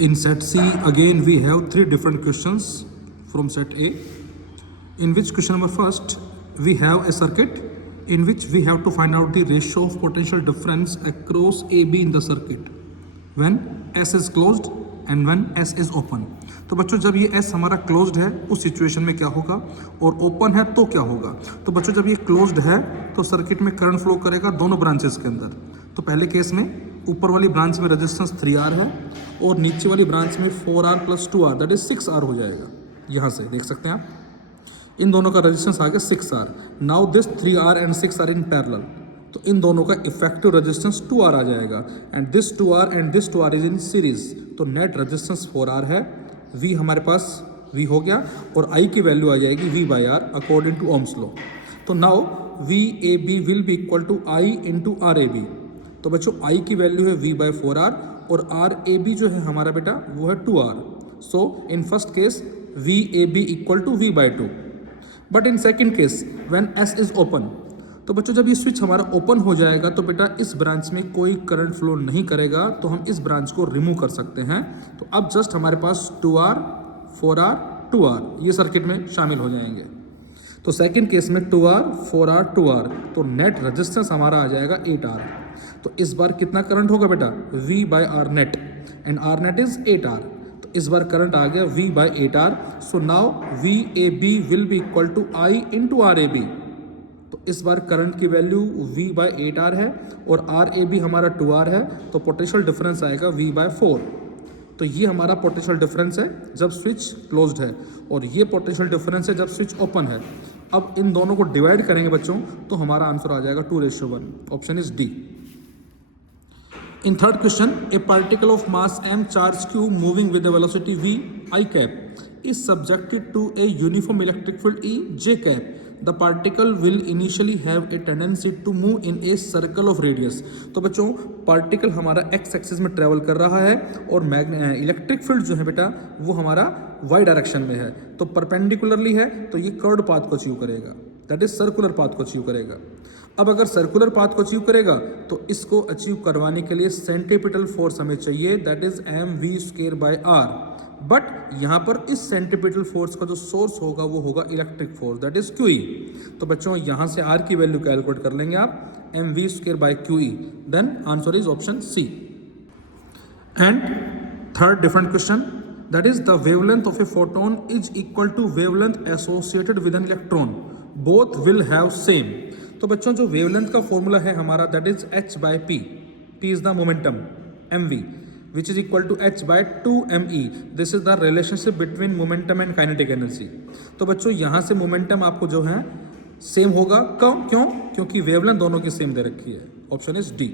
In set C, again we have three different questions from set A, in which question number first, we have a circuit in which we have to find out the ratio of potential difference across AB in the circuit when S is closed and when S is open. तो बच्चों जब ये S हमारा closed है उस situation में क्या होगा और ओपन है तो क्या होगा. तो बच्चों जब ये क्लोज्ड है तो सर्किट में करंट फ्लो करेगा दोनों ब्रांचेस के अंदर. तो पहले केस में ऊपर वाली ब्रांच में रेजिस्टेंस 3R है और नीचे वाली ब्रांच में 4R + 2R that is 6R हो जाएगा. यहाँ से देख सकते हैं आप, इन दोनों का रेजिस्टेंस आ गया 6R. Now this 3R and 6R in parallel, तो इन दोनों का इफेक्टिव रेजिस्टेंस 2R आ जाएगा and this 2R and this 2R is in series. तो नेट रेजिस्टेंस 4R है. V हमारे पास V हो गया और I की वैल्यू आ जाएगी V/R according to Ohm's law. तो now VAB will be equal to I into RAB. तो बच्चों I की वैल्यू है V/4R और RAB जो है हमारा बेटा वो है 2R. So in first case VAB equal to V/2. But in second case when S is open, तो बच्चों जब ये स्विच हमारा ओपन हो जाएगा तो बेटा इस ब्रांच में कोई करंट फ्लो नहीं करेगा, तो हम इस ब्रांच को रिमूव कर सकते हैं. तो अब जस्ट हमारे पास 2R 4R 2R ये सर्किट में शामिल हो जाएंगे. तो सेकंड केस में 2R 4R 2R, तो नेट रेजिस्टेंस हमारा आ जाएगा 8R. तो इस बार कितना करंट होगा बेटा V/R net and R net is 8R. तो इस बार करंट आ गया V/8R. So now VAB will be equal to I into RAB. तो इस बार करंट की वैल्यू V/8R है और RAB हमारा 2R है, तो पोटेंशियल डिफरेंस आएगा V/4. तो ये हमारा पोटेंशियल डिफरेंस है जब स्विच क्लोज्ड है और ये पोटेंशियल डिफरेंस है जब स्विच ओपन है. अब इन दोनों को डिवाइड करेंगे बच्चों तो हमारा आंसर आ जाएगा 2:1. Option is D. In third question, a particle of mass m charge q moving with a velocity v I cap is subjected to a uniform electric field E j cap. The particle will initially have a tendency to move in a circle of radius. तो बच्चों particle हमारा x axis में travel कर रहा है और electric field जो है बेटा वो हमारा y डायरेक्शन में है. तो परपेंडिकुलरली है तो ये कर्व्ड पाथ को अचीव करेगा, दैट इज सर्कुलर पाथ को अचीव करेगा. अब अगर सर्कुलर पाथ को अचीव करेगा तो इसको अचीव करवाने के लिए सेंट्रीपिटल फोर्स हमें चाहिए, दैट इज mv²/r. बट यहाँ पर इस सेंट्रीपिटल फोर्स का जो सोर्स होगा वो होगा electric force, that is QE. तो बच्चों यहाँ से R की वैल्यू कैलकुलेट कर लेंगे आप mv²/QE. Then answer is option C. And third different question, that is the wavelength of a photon is equal to wavelength associated with an electron, both will have same. तो बच्चों जो wavelength का formula है हमारा that is h/p. p is the momentum, mv which is equal to h/2me. This is the relationship between momentum and kinetic energy. तो बच्चों यहाँ से मोमेंटम आपको जो है सेम होगा. क्यों? क्योंकि वेवलेंथ दोनों की सेम दे रखी है. Option is D.